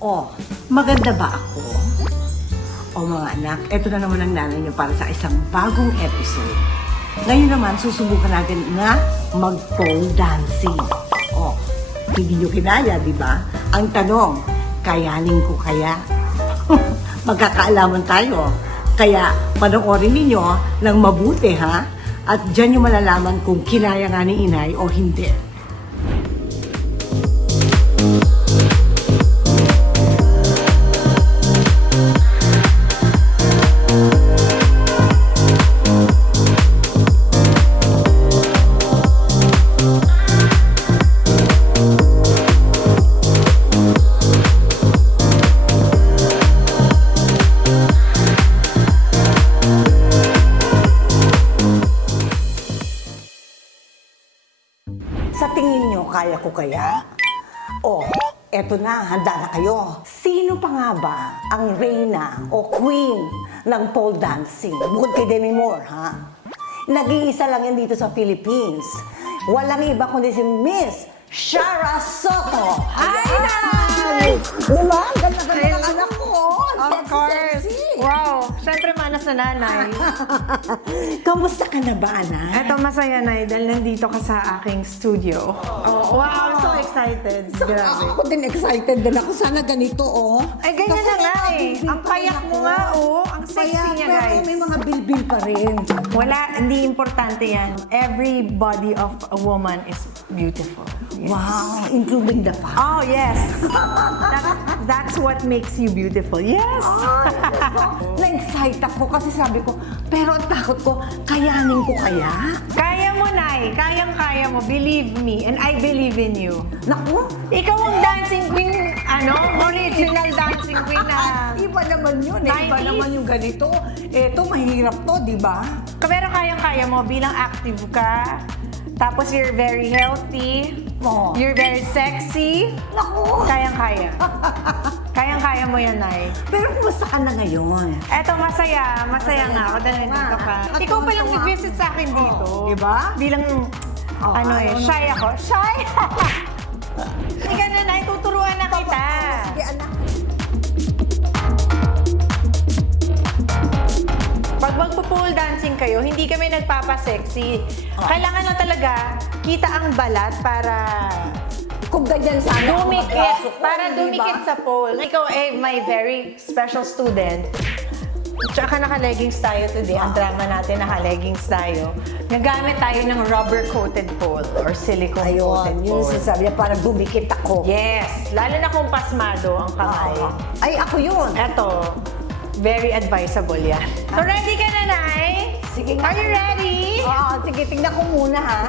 Oh, maganda ba ako? O mga anak, eto na naman ang nanay niyo para sa isang bagong episode. Ngayon naman, susubukan natin na mag-pole dancing. O, hindi niyo kinaya, di ba? Ang tanong, kayanin ko kaya? Magkakaalaman tayo. Kaya panoorin ninyo ng mabuti, ha? At dyan nyo malalaman kung kinaya nga ni inay o hindi. Sa tingin nyo, kaya ko kaya? O, eto na, handa na kayo. Sino pa nga ba ang reyna o queen ng pole dancing? Bukod kay Demi Moore, ha? Nag-iisa lang yan dito sa Philippines. Walang iba kundi si Miss Shara Soto. Hi! Nay! Diba? Ang Ganda ganda ng anak ko. Of course. Wow. Siyempre, manas na nanay. Kamusta ka na ba, anak? Eto, masaya na dahil nandito ka sa aking studio. Oh, wow, so excited. Grabe. Ako din excited din ako. Sana ganito, oh. Ay, ganyan na nga eh. bilbil Ang pa rin payak mo ako. nga, oh. Ang sexy Payak, niya, pero guys. may mga bilbil pa rin. Wala, hindi importante yan. Every body of a woman is beautiful. Yes. Wow, including the fat. Oh, yes. that's, that's what makes you beautiful. Yes. Na-excite ako kasi sabi ko, pero ang takot ko, kayanin ko kaya? Kaya mo, Nay. Kayang-kaya mo. Believe me. And I believe in you. Naku, Ikaw ang dancing queen, ano? Original dancing queen na... iba naman yun eh. Iba 90s. naman yung ganito. Eto, mahirap to, di ba? Pero kayang-kaya mo bilang active ka. Tapos you're very healthy. Oo. You're very sexy. Naku. Kayang-kaya. Kayang-kaya mo yan, Nay. Pero kumusta ka na ngayon? Eto, masaya. Masaya nga ako dahil nandito ka. At Ikaw pa lang nag-visit sa akin dito. Diba? Bilang, Oh, ano eh, ayaw na. shy ako. Shy! Ika na, Nay. Tuturuan na kita. Sige, anak. Magpo-pole dancing kayo, hindi kami nagpapasexy. Kailangan lang talaga kita ang balat para Kung ganyan sana ako dumikit, magpasok ko, para dumikit sa pole. Ikaw eh, my very special student. Tsaka naka-leggings tayo today. Ang drama natin, naka-leggings tayo. Nagamit tayo ng rubber-coated pole or silicone-coated Ayun, yun pole. sinasabi niya, para dumikit ako. Yes, lalo na kung pasmado ang kamay. Ah, Ay, ako yun. Eto, very advisable yan. So ready ka na, Nay? Sige nga. Are you ready? Oo, sige, tingnan ko muna ha.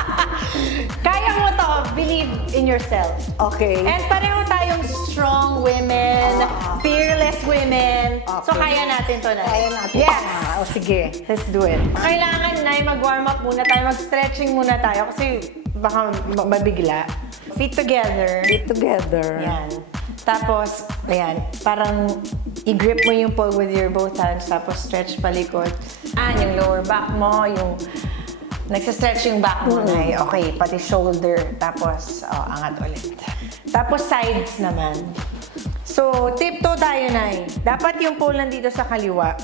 Kaya mo to. Believe in yourself. Okay. And pareho tayong strong women, Ah. fearless women. So Okay. kaya natin to na. Kaya natin Yes. na. O sige. Let's do it. Kailangan na mag-warm up muna tayo, mag-stretching muna tayo kasi baka ma- mabigla. Feet together. Get together. Yan. Tapos, ayan, parang i-grip mo yung pole with your both hands, tapos stretch palikot. Ah, yung lower back mo, yung nagsa-stretch yung back mo na eh. Okay, pati shoulder. Tapos, oh, angat ulit. Tapos sides naman. So, tiptoe tayo na Dapat yung pole nandito sa kaliwa.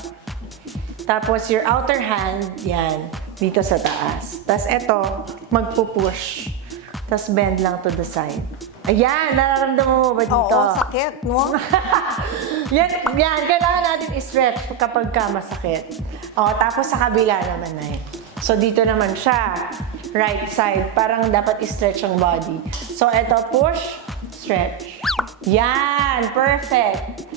Tapos your outer hand, yan, dito sa taas. Tapos eto, magpupush. Tapos bend lang to the side. Ayan, nararamdaman mo ba dito? Oo, sakit, no? yan, yan, kailangan natin i-stretch kapag ka masakit. O, tapos sa kabila naman na So, dito naman siya. Right side. Parang dapat i-stretch ang body. So, eto, push, stretch. Yan, perfect.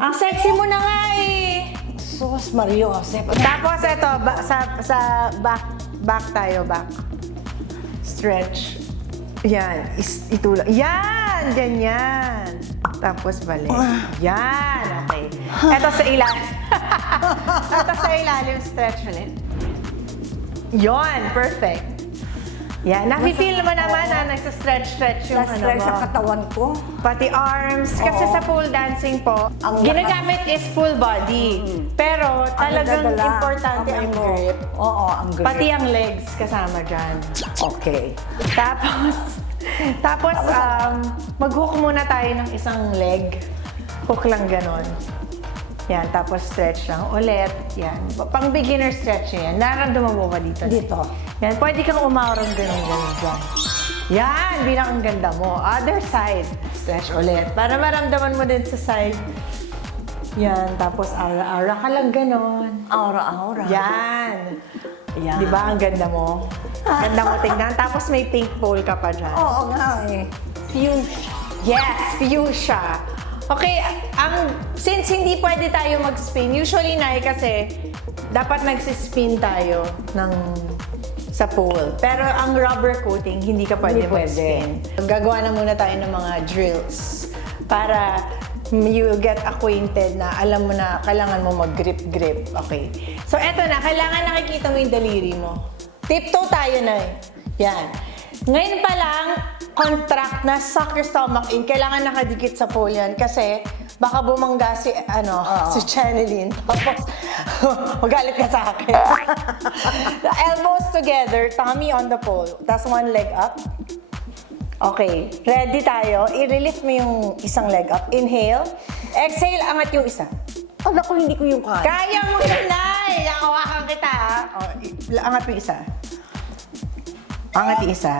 Ang sexy mo na nga eh. Sus, Mario Josep. Tapos ito, ba- sa, sa back, back tayo, back. Stretch. Yan, is, itulak. Yan, ganyan. Tapos balik. Yan, okay. Ito sa ilalim. ito sa ilalim, stretch ulit. Yon, perfect. Yan, nafe-feel mo naman na nagsa-stretch-stretch yung ano Na-stress mo. sa katawan ko. Pati arms. Kasi Oo. sa pole dancing po, Ang ginagamit is full body. Pero talagang Ang dadala, importante kamay ang mo. grip. Oo, ang grip. Pati ang legs kasama dyan. Okay. Tapos, Tapos, um, mag-hook muna tayo ng isang leg. Hook lang ganon. Yan, tapos stretch lang ulit. Yan. Pang beginner stretch yan. Nararamdaman mo ba dito? Dito. Yan, pwede kang umarong ganun, ganun, dyan. Yan, bilang ang ganda mo. Other side. Stretch ulit. Para maramdaman mo din sa side. Yan, tapos aura-aura ka lang ganon. Aura-aura. Yan. Yan. Di ba ang ganda mo? Ganda mo tingnan. Tapos may pink pole ka pa dyan. Oo nga eh. Fuchsia. Yes, fuchsia. Okay, ang since hindi pwede tayo mag-spin, usually na kasi dapat nagsispin tayo ng sa pole. Pero ang rubber coating, hindi ka pwede Hindi pwede. mag-spin. Gagawa na muna tayo ng mga drills para you will get acquainted na alam mo na kailangan mo mag-grip-grip. Okay. So, eto na. Kailangan nakikita mo yung daliri mo. Tiptoe tayo na eh. Yan. Ngayon pa lang, contract na suck your stomach in. Kailangan nakadikit sa pole yan kasi baka bumangga si, ano, si Channeline. Tapos, magalit ka sa akin. the elbows together, tummy on the pole. Tapos one leg up. Okay, ready tayo. I-release mo yung isang leg up. Inhale. Exhale, angat yung isa. Ano ko hindi ko yung kaya? Kaya mo yun, Nay! Nakawakan kita, ha? O, i- angat yung isa. Angat yung isa.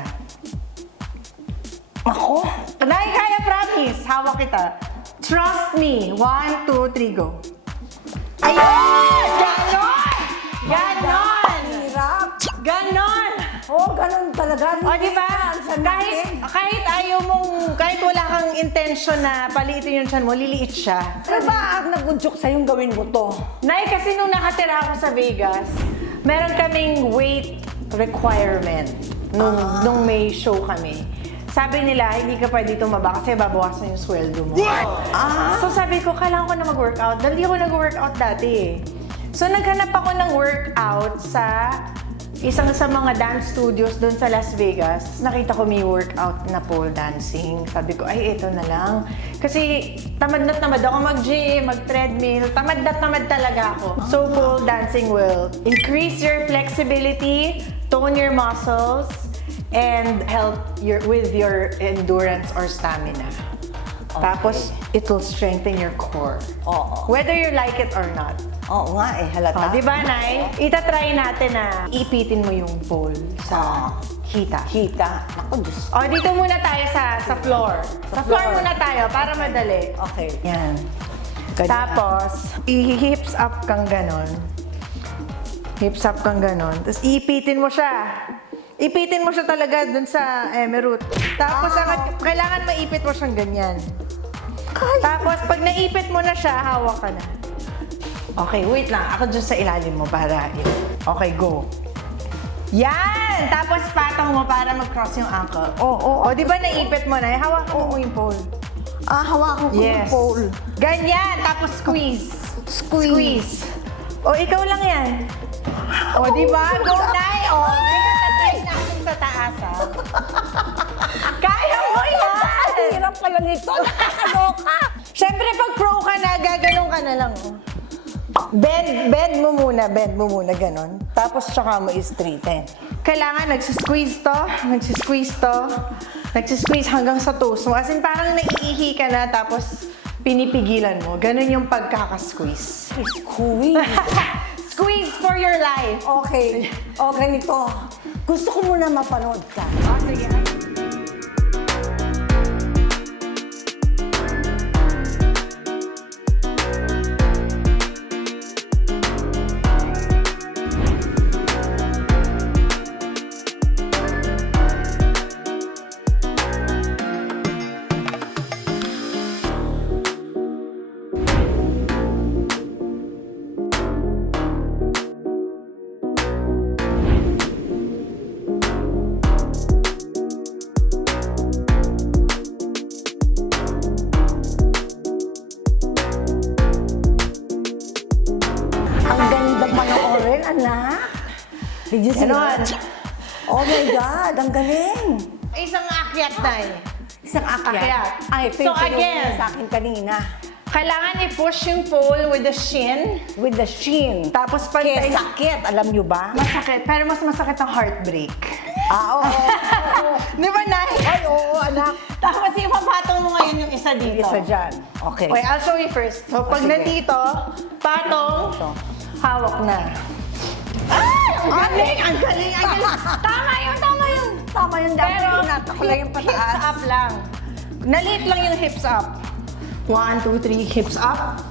Ako? Nay, kaya, promise. Hawak kita. Trust me. One, two, three, go. Ayun! Ganon! Ganun talaga. O, di ba? Kahit, kahit ayaw mong, kahit wala kang intention na paliitin yung chan mo, liliit siya. Ano ba ang nag-udyok sa'yong gawin mo to? Nay, kasi nung nakatira ako sa Vegas, meron kaming weight requirement nung, nung may show kami. Sabi nila, hindi ka pwede tumaba kasi babawasan yung sweldo mo. Ah. So sabi ko, kailangan ko na mag-workout. Dahil ako nag-workout dati eh. So naghanap ako ng workout sa isang sa mga dance studios doon sa Las Vegas. Nakita ko may workout na pole dancing. Sabi ko, ay, ito na lang. Kasi tamad na tamad ako mag-gym, mag-treadmill. Tamad na tamad talaga ako. So pole dancing will increase your flexibility, tone your muscles, and help your with your endurance or stamina. Tapos, it will strengthen your core. Oo. Whether you like it or not. Oo nga eh, Oh, halata. di ba, Nay? Itatry natin na ipitin mo yung pole sa kita. Kita. Naku, Diyos. O, dito muna tayo sa sa floor. Sa, Sa floor floor. muna tayo para madali. Okay. Yan. Ganyan. Tapos, i-hips up kang ganon. Hips up kang ganon. Tapos, ipitin mo siya. Ipitin mo siya talaga dun sa emerald. Tapos, ang, kailangan maipit mo siyang ganyan. Tapos, pag naipit mo na siya, hawak ka na. Okay, wait lang. Ako dyan sa ilalim mo para... Okay, go. Yan! Tapos patong mo para mag-cross yung ankle. Oo, oo. O, di ba naipit mo na? Hawakan mo yung pole. Ah, hawakan ko yung pole. Ganyan, tapos squeeze. Squeeze. Squeeze. O, ikaw lang yan. O, di ba? Go, Nay! O, ganyan tatry natin sa taas, ha? Kaya mo yan! Ang hirap pala nito. Nakakaloka. Siyempre, pag pro ka na, gaganong ka na lang. oh. Bend, bend mo muna, bend mo muna, ganon. Tapos, tsaka mo i-straighten. Kailangan nagsisqueeze to, nagsisqueeze to, nagsisqueeze hanggang sa toes mo. As in, parang naiihi ka na, tapos pinipigilan mo. Ganon yung pagkakasqueeze. Squeeze. Squeeze for your life. Okay. O, ganito. Gusto ko muna mapanood ka. Oh, sige. Ganon. that? Oh my God, ang galing. Isang akyat na eh. Isang akyat. Akyat. Ay, ito So again. niya sa akin kanina. Kailangan i-push yung pole with the shin. With the shin. Tapos pag Kaya sakit, alam nyo ba? Masakit, pero mas masakit ang heartbreak. Ah, oo. oo. Di ba, Nay? Ay, oo, anak. Tapos ipapatong mo ngayon yung isa dito. Isa dyan. Okay. Okay, I'll show you first. So, pag Sige. nandito, patong, hawak na. Ang galing! Ang galing! Ang galing! tama yun! Tama yun! Tama yun dati. Pero, Tinatak ko lang yung hips pataas. up lang. Nalit lang yung hips up. One, two, three, hips up.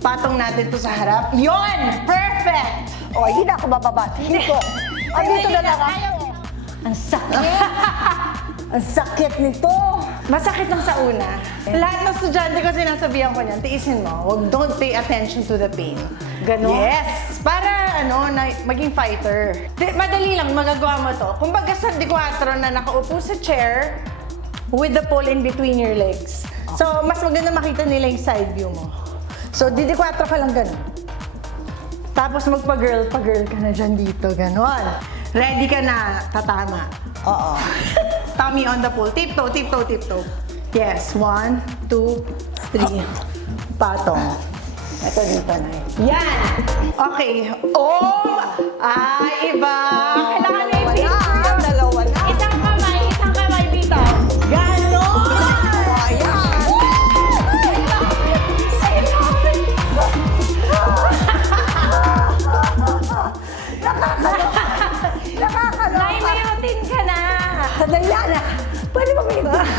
Patong natin to sa harap. Yon! Perfect! O, hindi na ako bababa. Hindi ko. Ay, dito na lang. ah. Ayaw. Ang sakit. Ang sakit nito. Masakit lang sa una. Lahat ng estudyante ko sinasabihan ko niyan, tiisin mo. Huwag don't pay attention to the pain. Ganon? Yes! Para ano, na, maging fighter. Di, madali lang, magagawa mo to. Kumbaga sa D4 na nakaupo sa chair with the pole in between your legs. So, mas maganda makita nila yung side view mo. So, D4 ka lang ganun. Tapos magpa-girl, pa-girl ka na dyan dito, ganon. Ready ka na, tatama. Oo. Tummy on the pole. Tiptoe, tiptoe, tiptoe. Yes. One, two, three. Patong. Ito dito na. Yan! Okay. Oh! Ay, iba!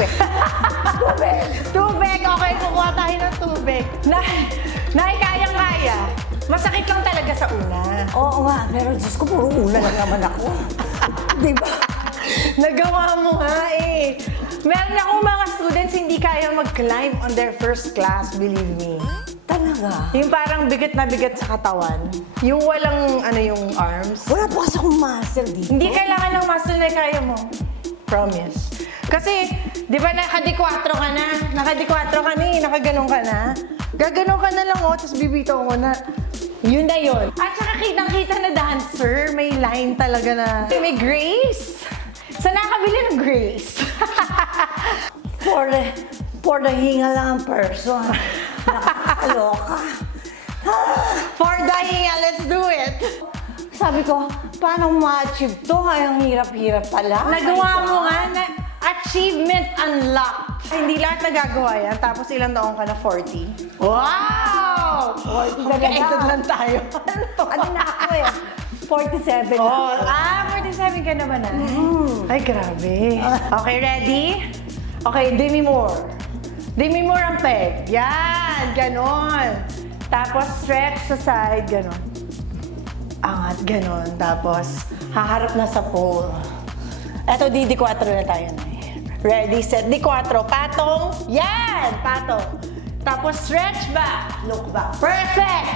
Tubig? Tubig. Tubig! Okay, kukuha tayo ng tubig. Na, Nay, kayang-kaya. Masakit lang talaga sa una. Oo nga, pero Diyos ko, puro una lang naman ako. Di ba? Nagawa mo nga eh. Meron akong mga students hindi kaya mag-climb on their first class, believe me. Talaga. Yung parang bigat na bigat sa katawan. Yung walang, ano yung arms. Wala pa kasi akong master dito. Hindi kailangan ng muscle na kaya mo. Promise. Kasi, di ba naka-D4 ka na? Naka-D4 ka na eh, nakaganon ka na. Gaganon ka na lang oh, tapos bibitaw ko na. Yun na yun. At saka kitang-kita na dancer, may line talaga na. May grace. Sa nakabili ng grace. For the, for the hinga lang ang person. Nakakaloka. For the hinga, let's do it. Sabi ko, paano ma-achieve to? Ay, ang hirap-hirap pala. Nagawa mo nga na achievement unlocked. Hindi lahat nagagawa yan. Tapos ilang taong ka na? 40? Wow! 40 talaga. Magkaedad lang tayo. ano na ako eh? 47 na. Oh, ah, 47 ka naman ah. Ay, grabe. Okay, ready? Okay, Demi Moore. Demi Moore ang peg. Yan, ganon. Tapos stretch sa side, ganon. Angat, ganon. Tapos, haharap na sa pole. Eto, di D4 na tayo na Ready, set, D4. Patong. Yan, patong. Tapos stretch back. Look back. Perfect!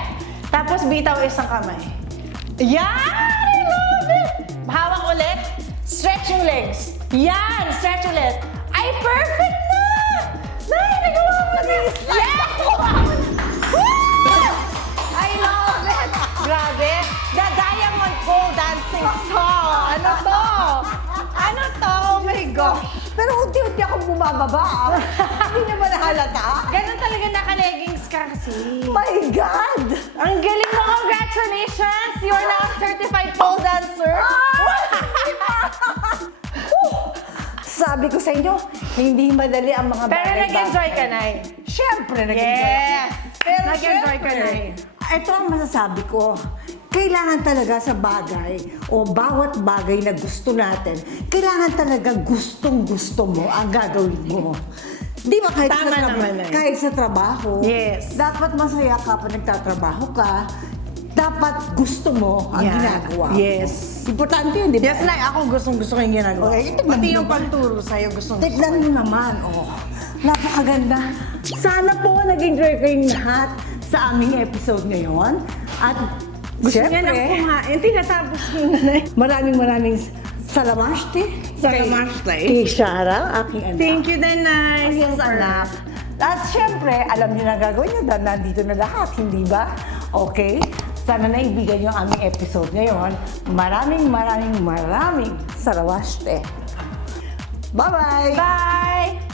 Tapos bitaw isang kamay. Yan! I love it! Hawak ulit. Stretch yung legs. Yan! Stretch ulit. Ay, perfect na! Nay, nagawa mo na! Yes! I love it! Grabe! The Diamond Pole Dancing Song! Ano to? Ano to? Oh my gosh! Pero unti-unti akong bumababa. ah. Hindi naman nahalata. Ganun talaga naka-leggings ka kasi. My God! Ang galing mo! Congratulations! You are now a certified pole dancer! Sabi ko sa inyo, hindi madali ang mga Pero bagay-bagay. nag-enjoy ka, Nay. Siyempre, nag-enjoy Yes! Pero Nag-enjoy ka, syempre, Nay. Ito ang masasabi ko. Kailangan talaga sa bagay o bawat bagay na gusto natin, kailangan talaga gustong-gusto mo ang gagawin mo. Di ba kahit, Tama sa, naman, Nay. kahit sa trabaho, Yes. dapat masaya ka pag nagtatrabaho ka, dapat gusto mo ang Yan. ginagawa mo. Yes. Importante yun, di ba? Yes, Nay. Ako gustong gusto ko yung ginagawa. Okay, Pati yung pagturo sa'yo gustong gusto. Tignan mo naman, oh. Napakaganda. Sana po nag-enjoy kayong lahat sa aming episode ngayon. At Gusto niya syempre, nang kumain. Tinatapos mo na, maraming maraming salamashte. Salamashte. Kay Shara, aking anak. Thank you din, Nay. Yes, anak. At syempre, alam niyo na gagawin niyo dahil nandito na lahat, hindi ba? Okay? Sana naibigan niyo ang aming episode ngayon. Maraming maraming maraming salawaste. Bye-bye! Bye!